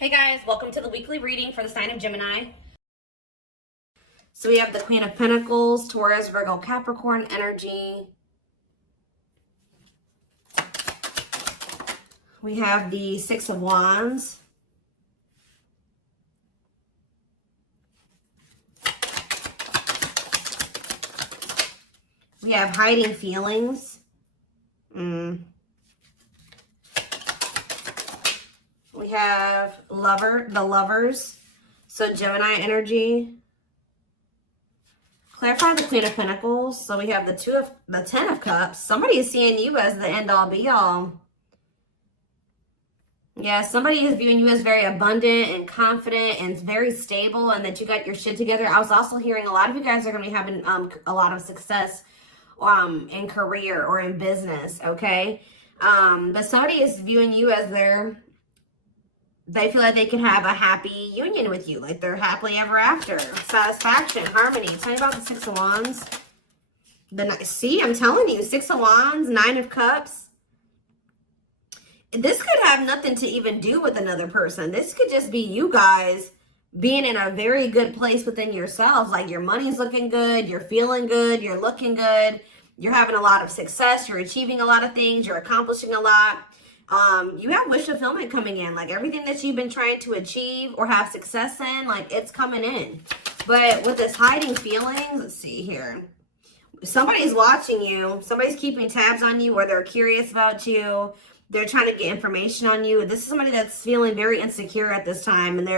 Hey guys, welcome to the weekly reading for the sign of Gemini. So we have the Queen of Pentacles, Taurus, Virgo, Capricorn energy. We have the Six of Wands. We have hiding feelings. We have the lovers. So Gemini energy. Clarify the Queen of Pentacles. So we have the Ten of Cups. Somebody is seeing you as the end all be all. Yeah, somebody is viewing you as very abundant and confident and very stable, and that you got your shit together. I was also hearing a lot of you guys are going to be having a lot of success in career or in business, okay? But somebody is viewing you as they feel like they can have a happy union with you, like they're happily ever after. Satisfaction, harmony. Tell me about the Six of Wands. See, I'm telling you, Six of Wands, Nine of Cups. This could have nothing to even do with another person. This could just be you guys being in a very good place within yourselves. Like your money's looking good, you're feeling good, you're looking good, you're having a lot of success, you're achieving a lot of things, you're accomplishing a lot. You have wish fulfillment coming in, like everything that you've been trying to achieve or have success in, like it's coming in. But with this hiding feelings, let's see here. Somebody's watching you. Somebody's keeping tabs on you, or they're curious about you. They're trying to get information on you. This is somebody that's feeling very insecure at this time, and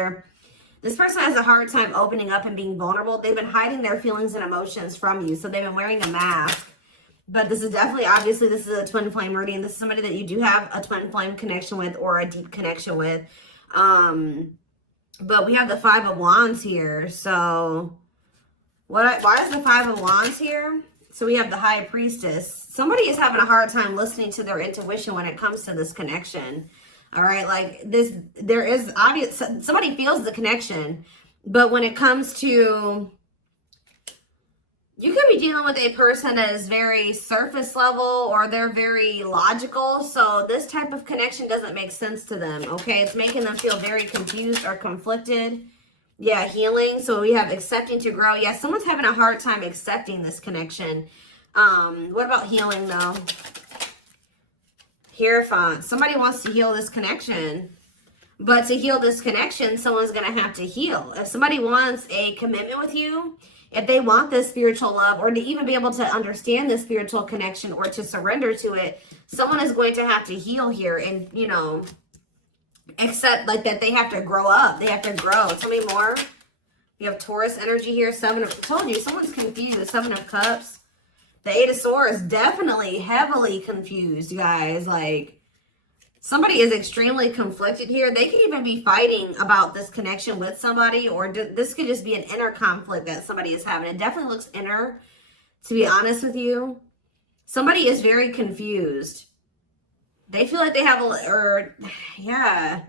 this person has a hard time opening up and being vulnerable. They've been hiding their feelings and emotions from you, so they've been wearing a mask. But this is definitely, obviously, this is a twin flame reading. This is somebody that you do have a twin flame connection with or a deep connection with. But we have the Five of Wands here. So why is the Five of Wands here? So we have the High Priestess. Somebody is having a hard time listening to their intuition when it comes to this connection. All right, like there is obvious, somebody feels the connection. But when it comes to, you could be dealing with a person that is very surface level, or they're very logical. So this type of connection doesn't make sense to them, okay? It's making them feel very confused or conflicted. Yeah, healing. So we have accepting to grow. Yeah, someone's having a hard time accepting this connection. What about healing, though? Hierophant. Somebody wants to heal this connection. But to heal this connection, someone's going to have to heal. If somebody wants a commitment with you, if they want this spiritual love, or to even be able to understand this spiritual connection or to surrender to it, someone is going to have to heal here and, you know, accept like that they have to grow up. They have to grow. Tell me more. You have Taurus energy here. Told you, someone's confused. Seven of Cups. The Eight of Swords, definitely heavily confused, you guys. Like, somebody is extremely conflicted here. They could even be fighting about this connection with somebody, or this could just be an inner conflict that somebody is having. It definitely looks inner, to be honest with you. Somebody is very confused. They feel like they have yeah.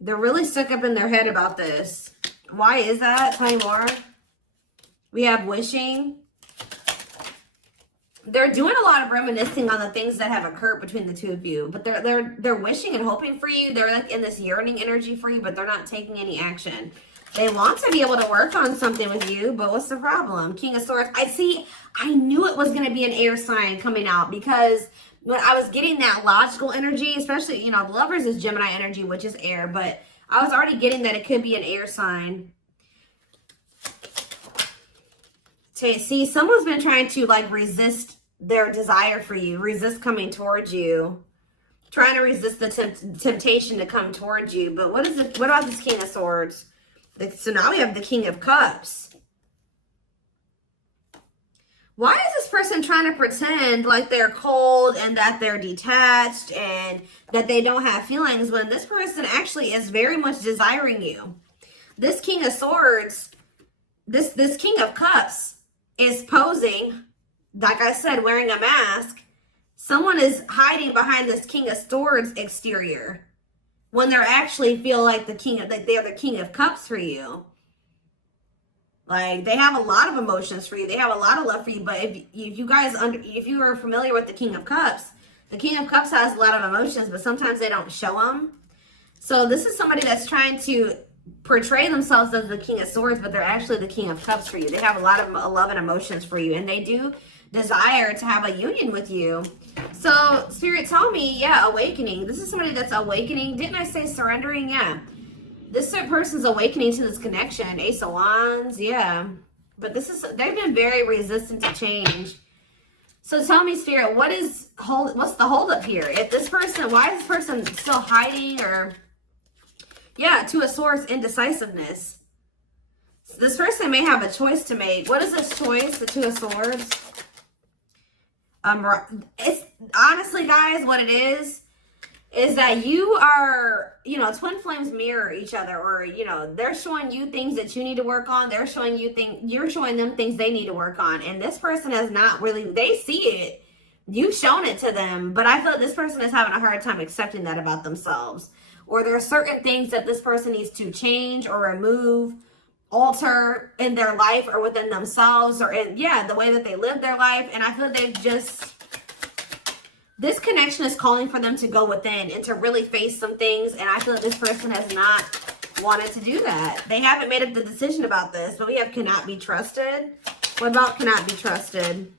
They're really stuck up in their head about this. Why is that? Tell me more. We have wishing. They're doing a lot of reminiscing on the things that have occurred between the two of you, but they're wishing and hoping for you. They're like in this yearning energy for you, but they're not taking any action. They want to be able to work on something with you, but what's the problem? King of Swords. I knew it was going to be an air sign coming out, because when I was getting that logical energy, especially, you know, the Lovers is Gemini energy, which is air, but I was already getting that it could be an air sign. See, someone's been trying to like resist their desire for you, resist coming towards you, trying to resist the temptation to come towards you. But what about this King of Swords? So now we have the King of Cups. Why is this person trying to pretend like they're cold and that they're detached and that they don't have feelings, when this person actually is very much desiring you? This King of Swords, this King of Cups is posing, like I said, wearing a mask. Someone is hiding behind this King of Swords exterior when they're actually feel like they're the King of Cups for you. Like, they have a lot of emotions for you. They have a lot of love for you. But if you are familiar with the King of Cups, The King of Cups has a lot of emotions, but sometimes they don't show them. So this is somebody that's trying to portray themselves as the King of Swords, but they're actually the King of Cups for you. They have a lot of love and emotions for you, and they do desire to have a union with you. So Spirit, tell me, yeah, awakening. This is somebody that's awakening. Didn't I say surrendering? Yeah. This person's awakening to this connection. Ace of Wands, yeah. But they've been very resistant to change. So tell me, Spirit, what's the holdup here? If this person, why is this person still hiding? Or, yeah, Two of Swords, indecisiveness. So this person may have a choice to make. What is this choice? The Two of Swords. It's honestly, guys, what it is that you are, you know, twin flames mirror each other, or, you know, they're showing you things that you need to work on. They're showing you you're showing them things they need to work on. And this person has not really, they see it. You've shown it to them, but I feel like this person is having a hard time accepting that about themselves. Or there are certain things that this person needs to change or remove, alter in their life or within themselves, or in, yeah, the way that they live their life. And I feel like this connection is calling for them to go within and to really face some things. And I feel like this person has not wanted to do that. They haven't made up the decision about this, but we have cannot be trusted. What about cannot be trusted?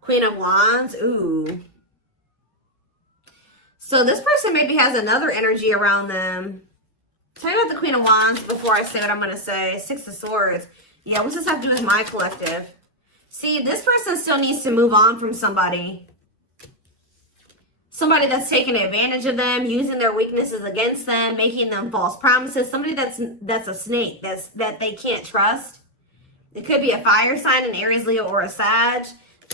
Queen of Wands. Ooh. So this person maybe has another energy around them. Tell me about the Queen of Wands before I say what I'm going to say. Six of Swords. Yeah, what's this have to do with my collective? See, this person still needs to move on from somebody. Somebody that's taking advantage of them, using their weaknesses against them, making them false promises. Somebody that's a snake, that they can't trust. It could be a fire sign, an Aries, Leo, or a Sag.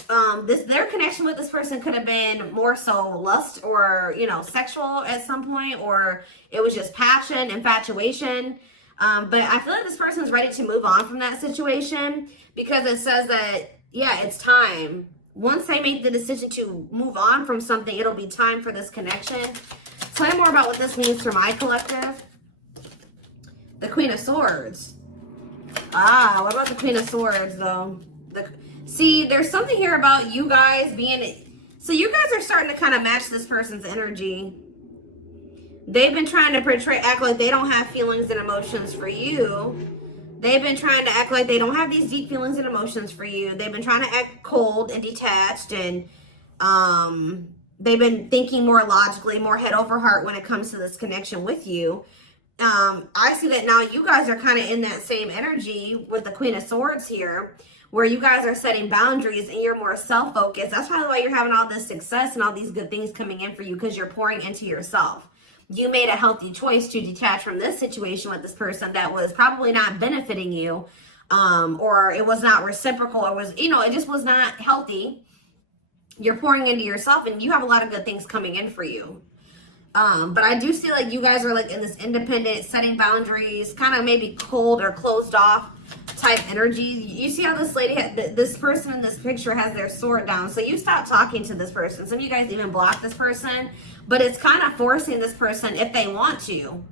Their connection with this person could have been more so lust or, you know, sexual at some point, or it was just passion, infatuation. But I feel like this person's ready to move on from that situation, because it says that, yeah, it's time. Once they make the decision to move on from something, it'll be time for this connection. Tell me more about what this means for my collective. The Queen of Swords. Ah, what about the Queen of Swords, though? See, there's something here about you guys being... So you guys are starting to kind of match this person's energy. They've been trying to act like they don't have feelings and emotions for you. They've been trying to act like they don't have these deep feelings and emotions for you. They've been trying to act cold and detached, and they've been thinking more logically, more head over heart when it comes to this connection with you. I see that now you guys are kind of in that same energy with the Queen of Swords here, where you guys are setting boundaries and you're more self-focused. That's probably why you're having all this success and all these good things coming in for you, because you're pouring into yourself. You made a healthy choice to detach from this situation with this person that was probably not benefiting you, or it was not reciprocal, or was, you know, it just was not healthy. You're pouring into yourself, and you have a lot of good things coming in for you. But I do see like you guys are like in this independent, setting boundaries, kind of maybe cold or closed off type energy. You see how this lady, this person in this picture has their sword down. So you stop talking to this person. Some of you guys even block this person. But it's kind of forcing this person, if they want to,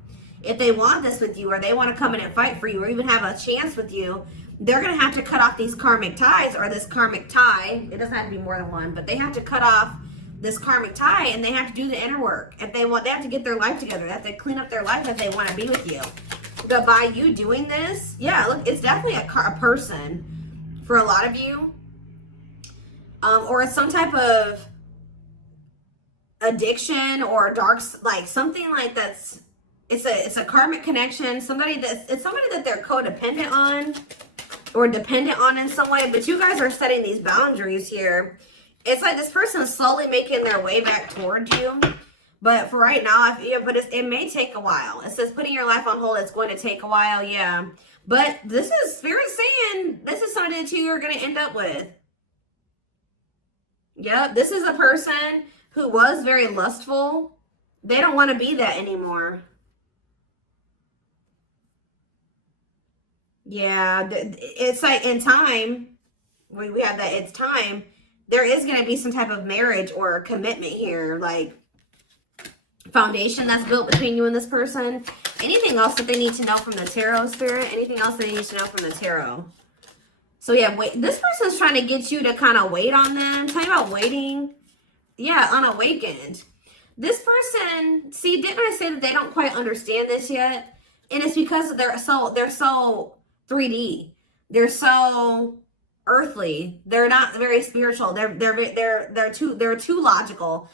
if they want this with you, or they want to come in and fight for you, or even have a chance with you, they're going to have to cut off these karmic ties, or this karmic tie. It doesn't have to be more than one, but they have to cut off this karmic tie, and they have to do the inner work. If they want, they have to get their life together. They have to clean up their life if they want to be with you. But by you doing this, yeah, look, it's definitely a person for a lot of you, or it's some type of addiction or dark, like something like that's, it's a karmic connection. It's somebody that they're codependent on or dependent on in some way. But you guys are setting these boundaries here. It's like this person is slowly making their way back towards you. But for right now, it may take a while. It says putting your life on hold. It's going to take a while, yeah. But this is Spirit saying this is something that you are going to end up with. Yep, this is a person who was very lustful. They don't want to be that anymore. Yeah, it's like in time, we have that it's time. There is going to be some type of marriage or commitment here, like foundation that's built between you and this person. Anything else that they need to know from the tarot, Spirit? Anything else they need to know from the tarot? So yeah, wait. This person's trying to get you to kind of wait on them. Tell me about waiting. yeah, unawakened. This person, see, didn't I say that they don't quite understand this yet? And it's because they're so 3D. They're so earthly. They're not very spiritual. They're too logical.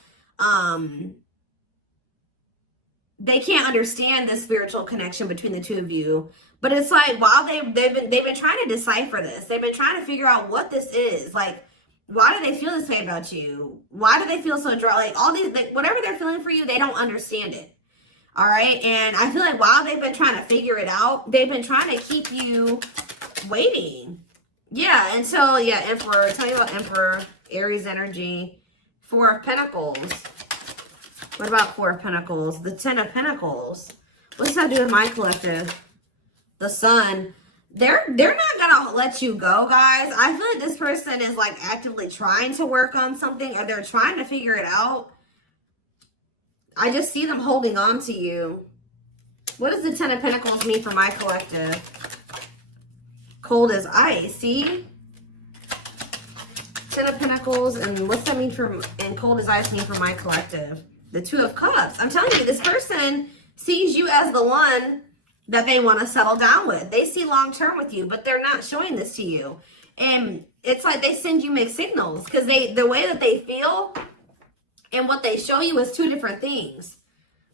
They can't understand the spiritual connection between the two of you. But it's like, while they've been trying to decipher this. They've been trying to figure out what this is. Like, why do they feel this way about you? Why do they feel so dry? Like, all these, like, whatever they're feeling for you, they don't understand it. All right. And I feel like while they've been trying to figure it out, they've been trying to keep you waiting. Yeah. Until, yeah, Emperor. Tell you about Emperor, Aries energy, Four of Pentacles. What about Four of Pentacles? The Ten of Pentacles. What's that do with my collective? The Sun. They're not gonna let you go, guys. I feel like this person is like actively trying to work on something, or they're trying to figure it out. I just see them holding on to you. What does the Ten of Pentacles mean for my collective? Cold as ice. See? Ten of Pentacles, and what's that mean for, and cold as ice mean for my collective? The Two of Cups. I'm telling you, this person sees you as the one that they want to settle down with. They see long term with you, but they're not showing this to you. And it's like they send you mixed signals, because the way that they feel and what they show you is two different things.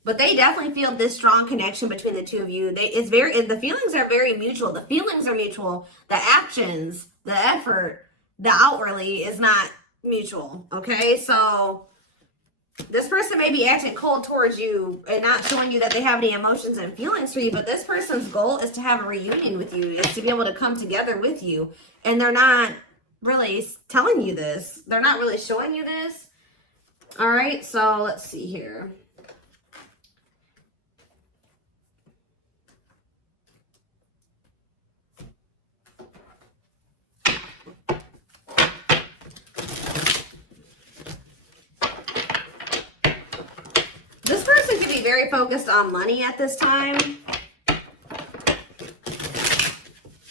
But they definitely feel this strong connection between the two of you. The feelings are very mutual. The feelings are mutual. The actions, the effort, the outwardly is not mutual. Okay, so this person may be acting cold towards you and not showing you that they have any emotions and feelings for you, but this person's goal is to have a reunion with you, is to be able to come together with you. And they're not really telling you this. They're not really showing you this. All right, so let's see here. This person could be very focused on money at this time.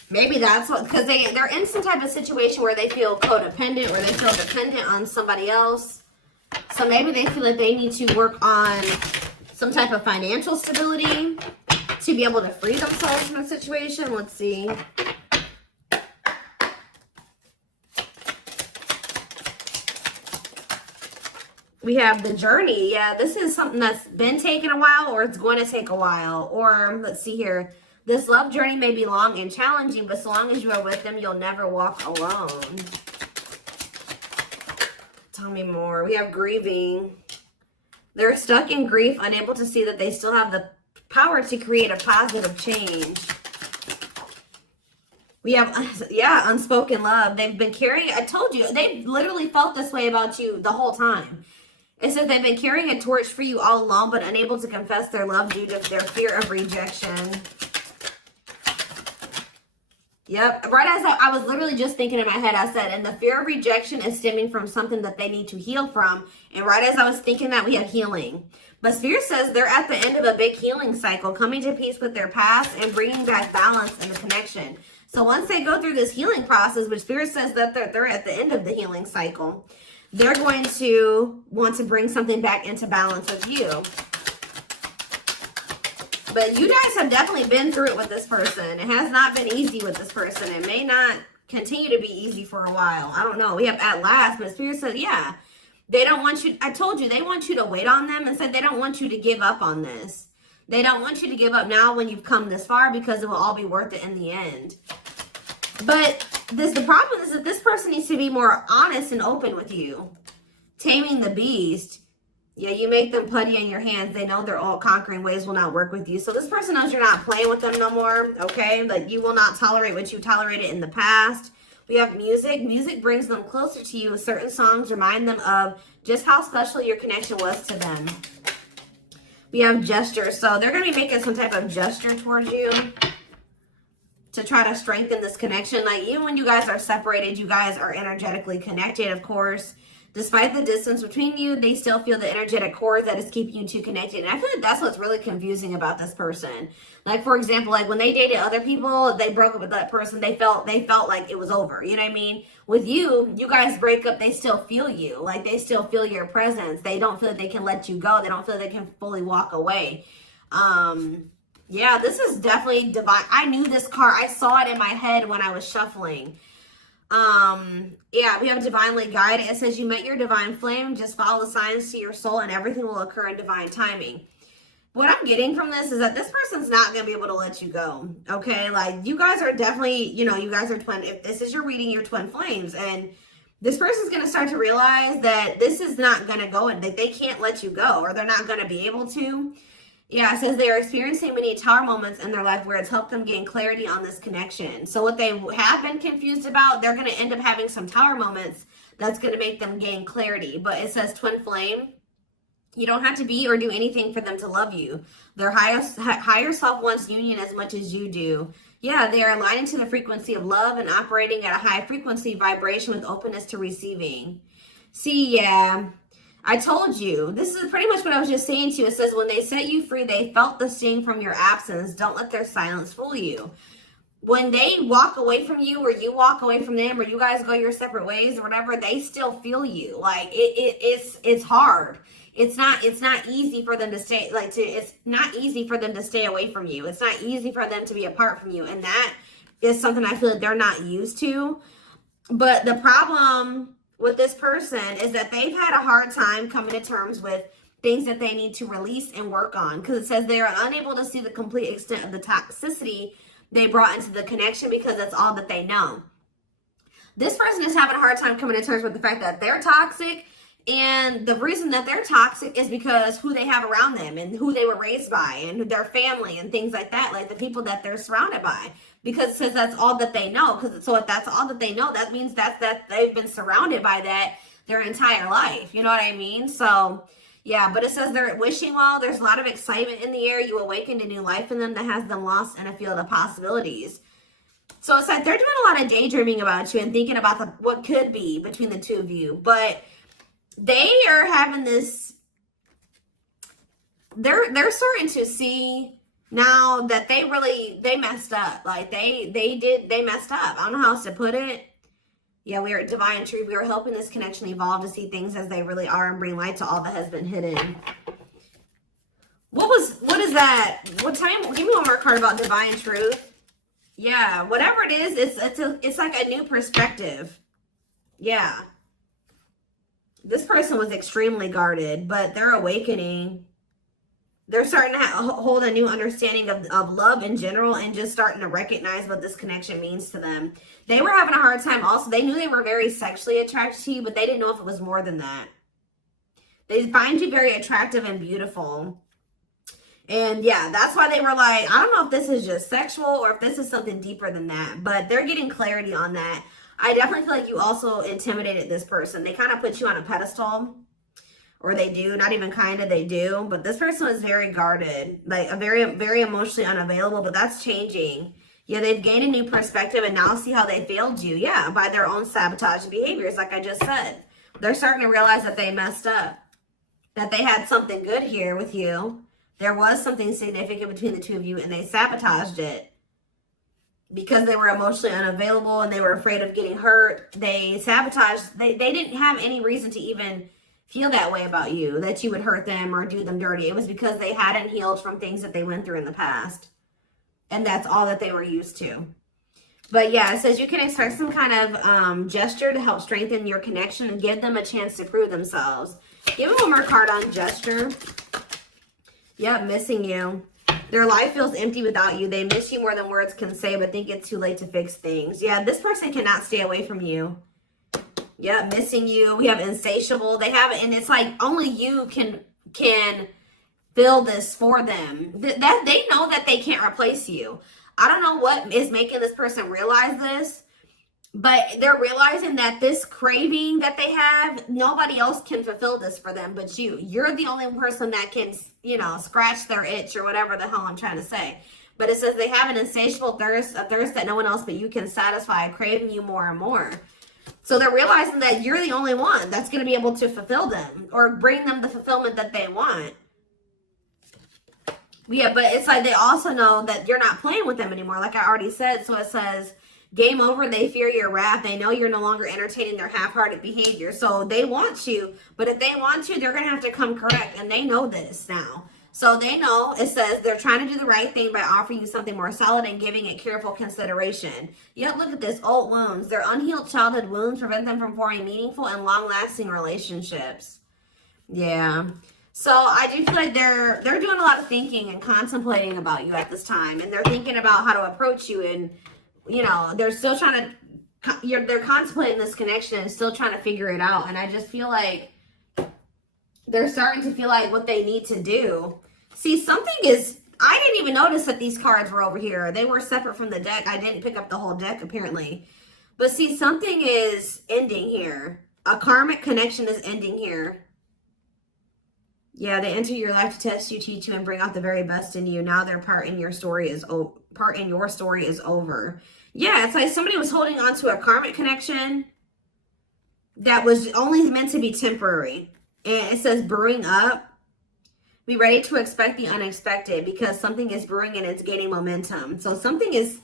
Maybe that's what, because they're in some type of situation where they feel codependent, or they feel dependent on somebody else. So maybe they feel like they need to work on some type of financial stability to be able to free themselves from a situation. Let's see. We have the Journey. Yeah, this is something that's been taking a while, or it's going to take a while. Or let's see here. This love journey may be long and challenging, but so long as you are with them, you'll never walk alone. Tell me more. We have Grieving. They're stuck in grief, unable to see that they still have the power to create a positive change. We have, yeah, Unspoken Love. They've been carrying, I told you, they've literally felt this way about you the whole time. It says they've been carrying a torch for you all along, but unable to confess their love due to their fear of rejection. Yep. Right as I was literally just thinking in my head, I said, and the fear of rejection is stemming from something that they need to heal from. And right as I was thinking that, we have healing. But Spirit says they're at the end of a big healing cycle, coming to peace with their past and bringing back balance and the connection. So once they go through this healing process, which Spirit says that they're at the end of the healing cycle, they're going to want to bring something back into balance with you. But you guys have definitely been through it with this person. It has not been easy with this person. It may not continue to be easy for a while. I don't know. We have At Last, but Spirit said, yeah, they don't want you. I told you, they want you to wait on them, and said they don't want you to give up on this. They don't want you to give up now when you've come this far, because it will all be worth it in the end. But the problem is that this person needs to be more honest and open with you. Taming the Beast. Yeah, you make them putty in your hands. They know their all-conquering ways will not work with you. So this person knows you're not playing with them no more, okay? Like, you will not tolerate what you tolerated in the past. We have music. Music brings them closer to you. Certain songs remind them of just how special your connection was to them. We have gestures. So they're going to be making some type of gesture towards you to try to strengthen this connection. Like, even when you guys are separated, you guys are energetically connected, of course. Despite the distance between you, they still feel the energetic cord that is keeping you two connected. And I feel like that's what's really confusing about this person. Like, for example, like when they dated other people, they broke up with that person, they felt like it was over. You know what I mean? With you, you guys break up, they still feel you. Like, they still feel your presence. They don't feel like they can let you go. They don't feel like they can fully walk away. Yeah, this is definitely divine. I knew this card. I saw it in my head when I was shuffling. Yeah, we have divinely guided. It says you met your divine flame. Just follow the signs to your soul and everything will occur in divine timing. What I'm getting from this is that this person's not going to be able to let you go. Okay. Like, you guys are definitely, you know, you guys are twin. If this is your reading, you're twin flames, and this person's going to start to realize that this is not going to go and that they can't let you go, or they're not going to be able to. Yeah, it says they are experiencing many tower moments in their life where it's helped them gain clarity on this connection. So what they have been confused about, they're going to end up having some tower moments that's going to make them gain clarity. But it says twin flame. You don't have to be or do anything for them to love you. Their higher self wants union as much as you do. Yeah, they are aligning to the frequency of love and operating at a high frequency vibration with openness to receiving. See, yeah. I told you, this is pretty much what I was just saying to you. It says, when they set you free, they felt the sting from your absence. Don't let their silence fool you. When they walk away from you, or you walk away from them, or you guys go your separate ways or whatever, they still feel you. Like, it's hard. It's not easy for them to stay, it's not easy for them to stay away from you. It's not easy for them to be apart from you. And that is something I feel like they're not used to. But the problem with this person is that they've had a hard time coming to terms with things that they need to release and work on, because it says they are unable to see the complete extent of the toxicity they brought into the connection because that's all that they know. This person is having a hard time coming to terms with the fact that they're toxic, and the reason that they're toxic is because who they have around them and who they were raised by and their family and things like that, like the people that they're surrounded by. Because it says that's all that they know. So if that's all that they know, that means that they've been surrounded by that their entire life. You know what I mean? So, yeah, but it says they're wishing well. There's a lot of excitement in the air. You awakened a new life in them that has them lost in a field of possibilities. So it's like they're doing a lot of daydreaming about you and thinking about what could be between the two of you. But they are having this, they're starting to see now that they messed up. Like they messed up. I don't know how else to put it. Yeah, we are at divine truth. We are helping this connection evolve to see things as they really are and bring light to all that has been hidden. What is that? Give me one more card about divine truth. Yeah, whatever it is, it's like a new perspective. Yeah. This person was extremely guarded, but they're awakening. They're starting to hold a new understanding of love in general, and just starting to recognize what this connection means to them. They were having a hard time also. They knew they were very sexually attracted to you, but they didn't know if it was more than that. They find you very attractive and beautiful. And yeah, that's why they were like, I don't know if this is just sexual or if this is something deeper than that, but they're getting clarity on that. I definitely feel like you also intimidated this person. They kind of put you on a pedestal. Or they do, not even kind of, they do. But this person was very guarded, like a very, very emotionally unavailable, but that's changing. Yeah, they've gained a new perspective and now see how they failed you. Yeah, by their own sabotage behaviors, like I just said. They're starting to realize that they messed up, that they had something good here with you. There was something significant between the two of you, and they sabotaged it because they were emotionally unavailable and they were afraid of getting hurt. They sabotaged, they didn't have any reason to even feel that way about you, that you would hurt them or do them dirty. It was because they hadn't healed from things that they went through in the past. And that's all that they were used to. But yeah, it says you can expect some kind of gesture to help strengthen your connection and give them a chance to prove themselves. Give them one more card on gesture. Yep, missing you. Their life feels empty without you. They miss you more than words can say, but think it's too late to fix things. Yeah, this person cannot stay away from you. Yeah, missing you. We have insatiable. They have it, and it's like only you can fill this for them. That they know that they can't replace you. I don't know what is making this person realize this, but they're realizing that this craving that they have, nobody else can fulfill this for them but you. You're the only person that can, you know, scratch their itch or whatever the hell I'm trying to say. But it says they have an insatiable thirst, a thirst that no one else but you can satisfy, craving you more and more. So they're realizing that you're the only one that's going to be able to fulfill them or bring them the fulfillment that they want. Yeah, but it's like they also know that you're not playing with them anymore, like I already said. So it says, game over, they fear your wrath. They know you're no longer entertaining their half-hearted behavior. So they want you, but if they want you, they're going to have to come correct. And they know this now. So they know, it says, they're trying to do the right thing by offering you something more solid and giving it careful consideration. Yet look at this, old wounds. Their unhealed childhood wounds prevent them from forming meaningful and long-lasting relationships. Yeah. So I do feel like they're doing a lot of thinking and contemplating about you at this time. And they're thinking about how to approach you. And, you know, they're still trying to, they're contemplating this connection and still trying to figure it out. And I just feel like they're starting to feel like what they need to do. See, something is, I didn't even notice that these cards were over here. They were separate from the deck. I didn't pick up the whole deck, apparently. But see, something is ending here. A karmic connection is ending here. Yeah, they enter your life to test you, teach you, and bring out the very best in you. Now their part in your story is over. Yeah, it's like somebody was holding on to a karmic connection that was only meant to be temporary. And it says brewing up. Be ready to expect the unexpected because something is brewing and it's gaining momentum. So something is,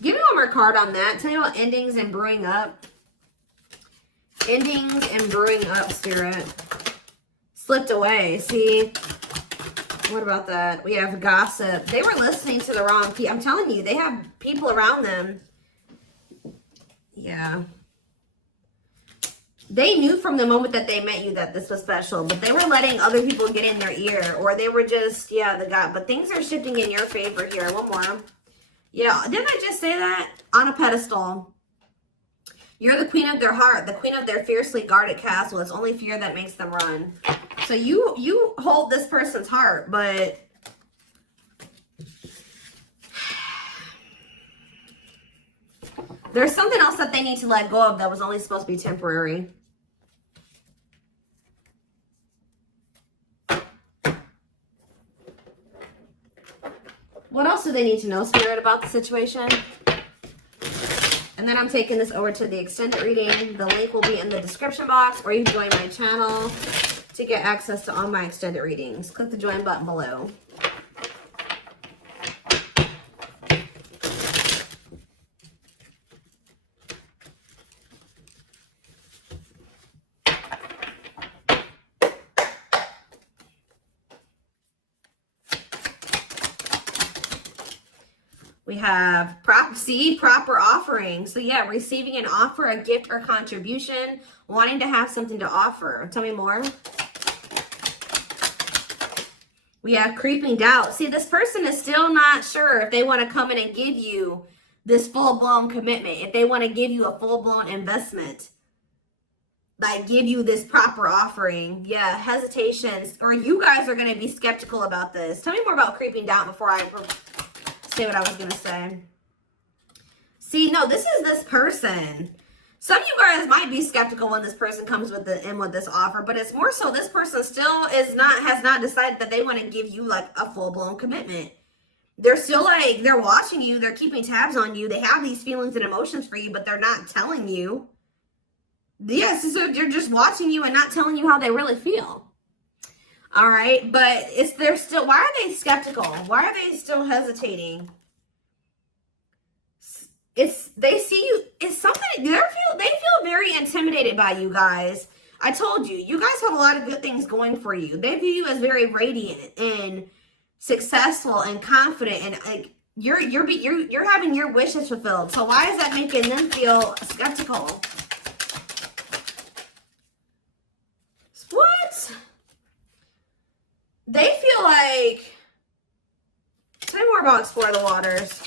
give me one more card on that. Tell me about endings and brewing up. Endings and brewing up, Spirit. Slipped away. See, what about that? We have gossip. They were listening to the wrong people. I'm telling you, they have people around them. Yeah. They knew from the moment that they met you that this was special, but they were letting other people get in their ear, or they were just, yeah, the God. But things are shifting in your favor here. One more. Yeah, didn't I just say that? On a pedestal. You're the queen of their heart, the queen of their fiercely guarded castle. It's only fear that makes them run. So you hold this person's heart, but there's something else that they need to let go of that was only supposed to be temporary. What else do they need to know, Spirit, about the situation? And then I'm taking this over to the extended reading. The link will be in the description box, or you can join my channel to get access to all my extended readings. Click the join button below. We have proper offering. So yeah, receiving an offer, a gift, or contribution, wanting to have something to offer. Tell me more. We have creeping doubt. See, this person is still not sure if they want to come in and give you this full-blown commitment, if they want to give you a full-blown investment, like give you this proper offering. Yeah, hesitations, or you guys are going to be skeptical about this. Tell me more about creeping doubt before I say what I was going to say. See, no, this is this person. Some of you guys might be skeptical when this person comes with this offer, but it's more so this person still has not decided that they want to give you like a full-blown commitment. They're still like, they're watching you, they're keeping tabs on you, they have these feelings and emotions for you, but they're not telling you. Yes, so they're just watching you and not telling you how they really feel. All right, but they're still, why are they skeptical? Why are they still hesitating? They see you, it's something, they feel very intimidated by you guys. I told you, you guys have a lot of good things going for you. They view you as very radiant and successful and confident, and like you're having your wishes fulfilled. So why is that making them feel skeptical? What? They feel like, tell me more about Explore the Waters.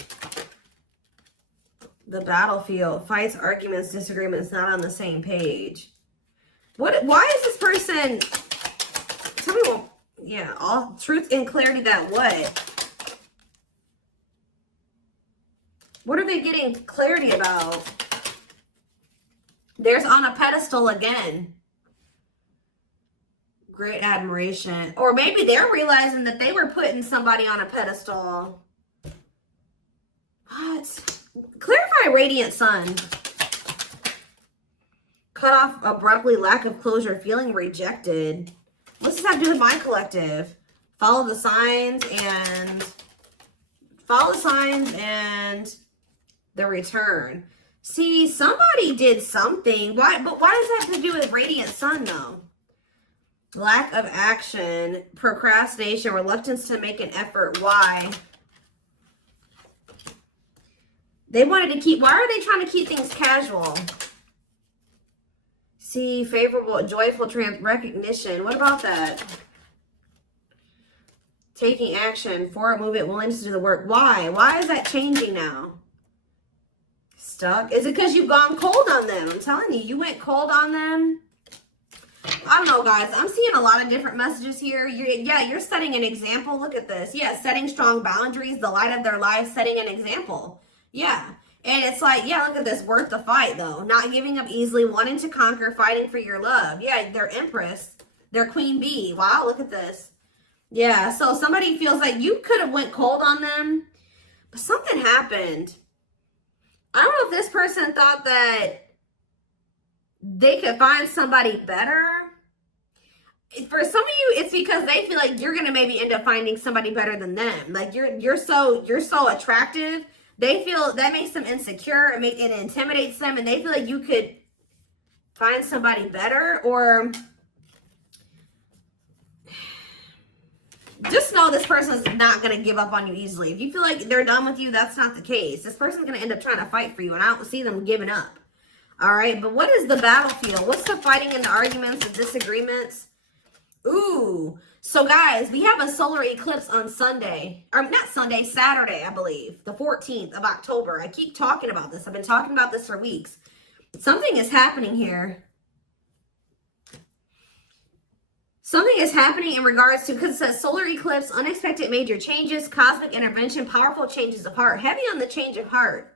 The battlefield, fights, arguments, disagreements, not on the same page. Why is this person, tell me what, yeah, all truth and clarity that what? What are they getting clarity about? There's on a pedestal again. Great admiration. Or maybe they're realizing that they were putting somebody on a pedestal. What? Clarify radiant sun. cut off abruptly, lack of closure, feeling rejected. What's this have to do with my collective? Follow the signs and the return. See, somebody did something. Why? But why does that have to do with radiant sun though? Lack of action, procrastination, reluctance to make an effort. Why? They wanted to keep, why are they trying to keep things casual? See, favorable, joyful recognition. What about that? Taking action, forward movement, willingness to do the work. Why? Why is that changing now? Stuck? Is it because you've gone cold on them? I'm telling you, you went cold on them. I don't know, guys. I'm seeing a lot of different messages here. You're setting an example. Look at this. Yeah, setting strong boundaries, the light of their life, setting an example. Yeah. And it's like, yeah, look at this. Worth the fight, though. Not giving up easily, wanting to conquer, fighting for your love. Yeah, they're Empress. They're Queen Bee. Wow, look at this. Yeah, so somebody feels like you could have went cold on them, but something happened. I don't know if this person thought that they could find somebody better. For some of you, it's because they feel like you're gonna maybe end up finding somebody better than them. Like you're so attractive. They feel that makes them insecure. It intimidates them, and they feel like you could find somebody better. Or just know this person's not gonna give up on you easily. If you feel like they're done with you, that's not the case. This person's gonna end up trying to fight for you, and I don't see them giving up. All right, but what is the battlefield? What's the fighting and the arguments and disagreements? Ooh, so guys, we have a solar eclipse on Sunday, or not Sunday, Saturday, I believe, the 14th of October. I keep talking about this. I've been talking about this for weeks. Something is happening here. Something is happening in regards to, because it says solar eclipse, unexpected major changes, cosmic intervention, powerful changes of heart. Heavy on the change of heart.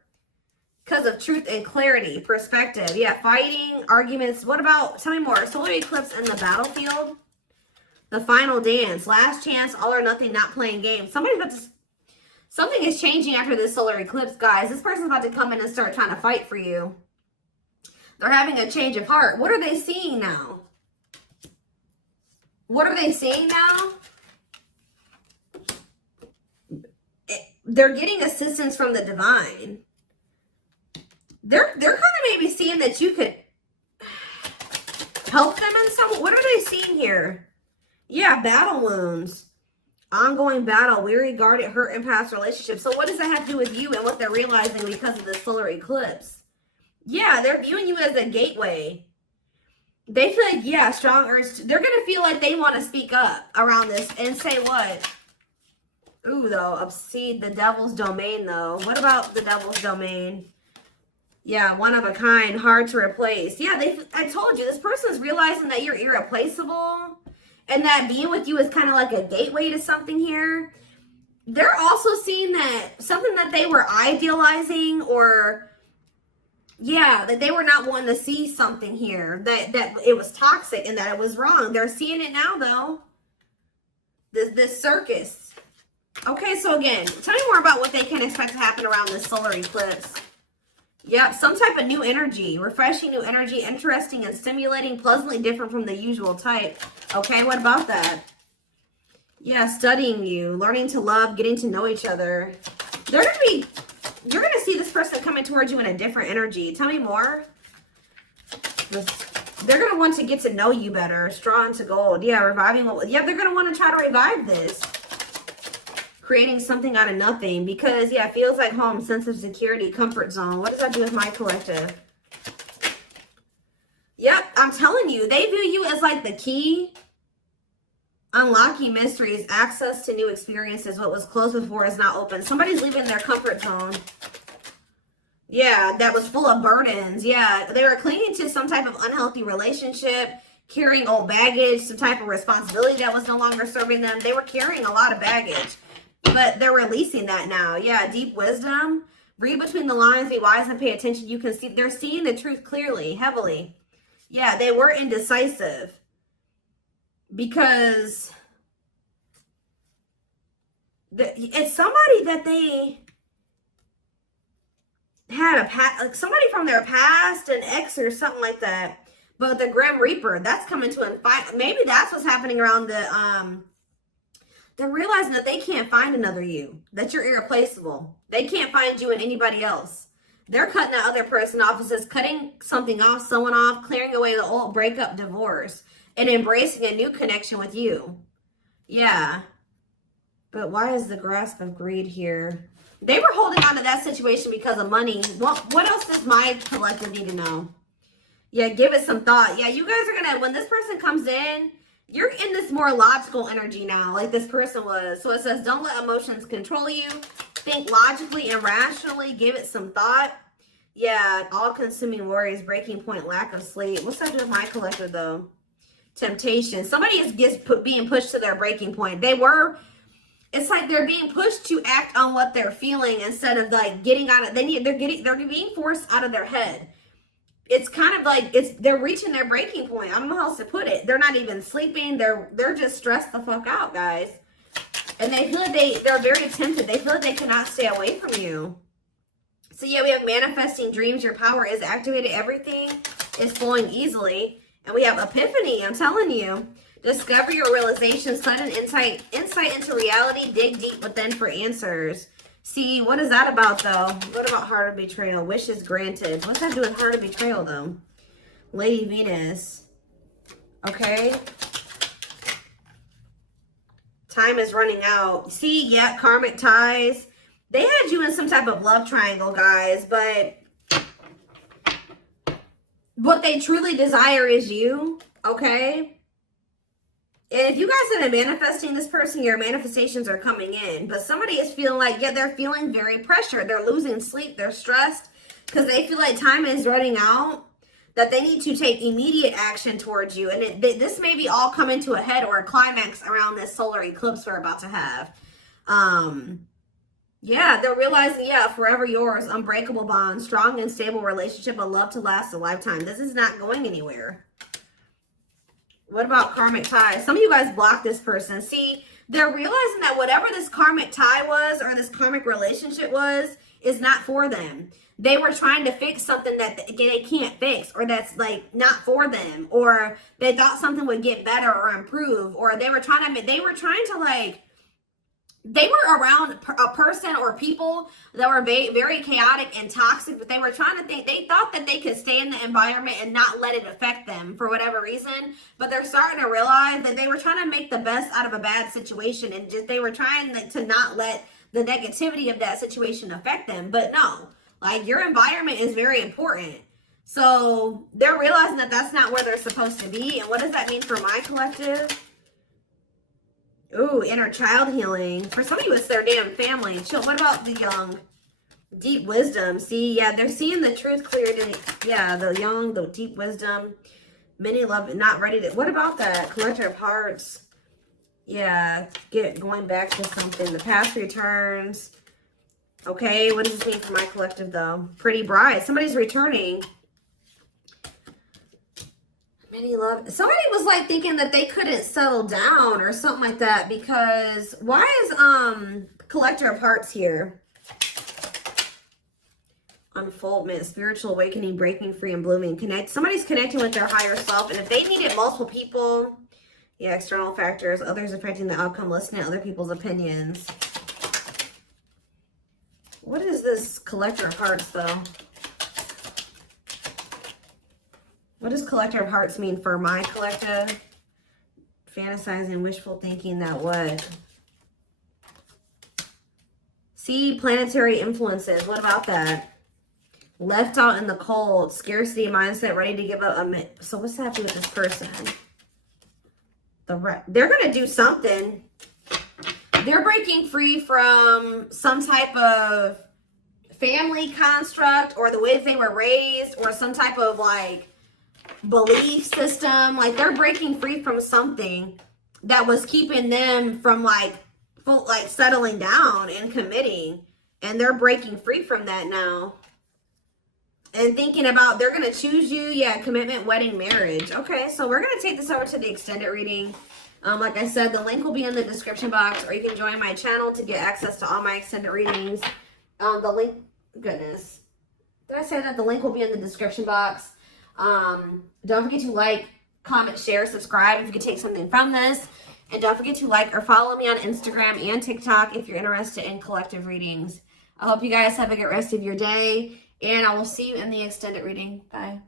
Because of truth and clarity, perspective. Yeah, fighting, arguments. What about, tell me more. Solar eclipse in the battlefield. The final dance. Last chance, all or nothing, not playing games. Somebody's about to, something is changing after this solar eclipse, guys. This person's about to come in and start trying to fight for you. They're having a change of heart. What are they seeing now? What are they seeing now? They're getting assistance from the divine. They're kind of maybe seeing that you could help them in some. What are they seeing here? Yeah, battle wounds. Ongoing battle, weary, guarded, hurt, and past relationships. So what does that have to do with you and what they're realizing because of this solar eclipse? Yeah, they're viewing you as a gateway. They feel like, yeah, strong urge. They're going to feel like they want to speak up around this and say what? Ooh, though, obsede the devil's domain, though. What about the devil's domain? Yeah, one of a kind, hard to replace. Yeah, I told you, this person's realizing that you're irreplaceable and that being with you is kind of like a gateway to something here. They're also seeing that something that they were idealizing, or yeah, that they were not wanting to see something here, that it was toxic and that it was wrong. They're seeing it now, though. This circus. Okay, so again, tell me more about what they can expect to happen around this solar eclipse. Yep, some type of new energy, refreshing new energy, interesting and stimulating, pleasantly different from the usual type. Okay, what about that? Yeah, studying you, learning to love, getting to know each other. You're going to see this person coming towards you in a different energy. Tell me more. They're going to want to get to know you better. Straw into gold. Yeah, reviving. Yeah, they're going to want to try to revive this. Creating something out of nothing, because yeah, it feels like home, sense of security, comfort zone. What does that do with my collective? Yep, I'm telling you, they view you as like the key. Unlocking mysteries, access to new experiences. What was closed before is now open. Somebody's leaving their comfort zone. Yeah, that was full of burdens. Yeah, they were clinging to some type of unhealthy relationship, carrying old baggage, some type of responsibility that was no longer serving them. They were carrying a lot of baggage. But they're releasing that now. Yeah, deep wisdom. Read between the lines, be wise and pay attention. You can see, they're seeing the truth clearly, heavily. Yeah, they were indecisive. Because it's somebody that they had like somebody from their past, an ex or something like that. But the Grim Reaper, that's coming to an fight. Maybe that's what's happening around they're realizing that they can't find another you, that you're irreplaceable. They can't find you in anybody else. They're cutting that other person off. It says cutting something off, someone off, clearing away the old breakup, divorce, and embracing a new connection with you. Yeah. But why is the grasp of greed here? They were holding on to that situation because of money. What else does my collective need to know? Yeah, give it some thought. Yeah, you guys are going to, when this person comes in, you're in this more logical energy now, like this person was. So it says, don't let emotions control you. Think logically and rationally. Give it some thought. Yeah, all-consuming worries, breaking point, lack of sleep. What's that do with my collective, though? Temptation. Somebody is being pushed to their breaking point. It's like they're being pushed to act on what they're feeling instead of like getting out of. They're being forced out of their head. It's kind of like they're reaching their breaking point. I don't know how else to put it. They're not even sleeping. They're just stressed the fuck out, guys. And they feel like they're very tempted. They feel like they cannot stay away from you. So yeah, we have manifesting dreams. Your power is activated. Everything is flowing easily. And we have epiphany. I'm telling you. Discover your realizations. Sudden insight into reality. Dig deep within for answers. See, what is that about, though? What about heart of betrayal? Wishes granted. What's that do with heart of betrayal, though? Lady Venus. Okay. Time is running out. See, yeah, karmic ties. They had you in some type of love triangle, guys, but what they truly desire is you, okay? And if you guys have been manifesting this person, your manifestations are coming in. But somebody is feeling like, yeah, they're feeling very pressured. They're losing sleep. They're stressed because they feel like time is running out, that they need to take immediate action towards you. And this may be all coming to a head or a climax around this solar eclipse we're about to have. Yeah, they're realizing, yeah, forever yours, unbreakable bond, strong and stable relationship, a love to last a lifetime. This is not going anywhere. What about karmic ties? Some of you guys blocked this person. See, they're realizing that whatever this karmic tie was or this karmic relationship was is not for them. They were trying to fix something that they can't fix, or that's like not for them, or they thought something would get better or improve, or they were trying to like, they were around a person or people that were very chaotic and toxic, but they were trying to they thought that they could stay in the environment and not let it affect them for whatever reason. But they're starting to realize that they were trying to make the best out of a bad situation, and just they were trying to not let the negativity of that situation affect them. But no, like, your environment is very important. So they're realizing that that's not where they're supposed to be. And what does that mean for my collective? Ooh, inner child healing. For some of you, it's their damn family. What about the young? Deep wisdom. See, yeah, they're seeing the truth cleared. Yeah, the young, the deep wisdom. Many love, not ready to. What about that? Collector of hearts. Yeah, going back to something. The past returns. Okay, what does this mean for my collective, though? Pretty bride. Somebody's returning. Love. Somebody was like thinking that they couldn't settle down or something like that, because why is collector of hearts here? Unfoldment, spiritual awakening, breaking free and blooming. Somebody's connecting with their higher self, and if they needed multiple people, yeah, external factors, others affecting the outcome, listening to other people's opinions. What is this collector of hearts, though? What does collector of hearts mean for my collective? Fantasizing, wishful thinking, that what? See, planetary influences. What about that? Left out in the cold, scarcity mindset, ready to give up. So what's happening with this person? They're going to do something. They're breaking free from some type of family construct, or the way that they were raised, or some type of like belief system. Like, they're breaking free from something that was keeping them from like settling down and committing, and they're breaking free from that now and thinking about they're going to choose you. Yeah, commitment, wedding, marriage. Okay, so we're going to take this over to the extended reading. Like I said, the link will be in the description box, or you can join my channel to get access to all my extended readings. The link, goodness, did I say that? The link will be in the description box. Don't forget to like, comment, share, subscribe if you can take something from this. And don't forget to like or follow me on Instagram and TikTok if you're interested in collective readings. I hope you guys have a good rest of your day, and I will see you in the extended reading. Bye.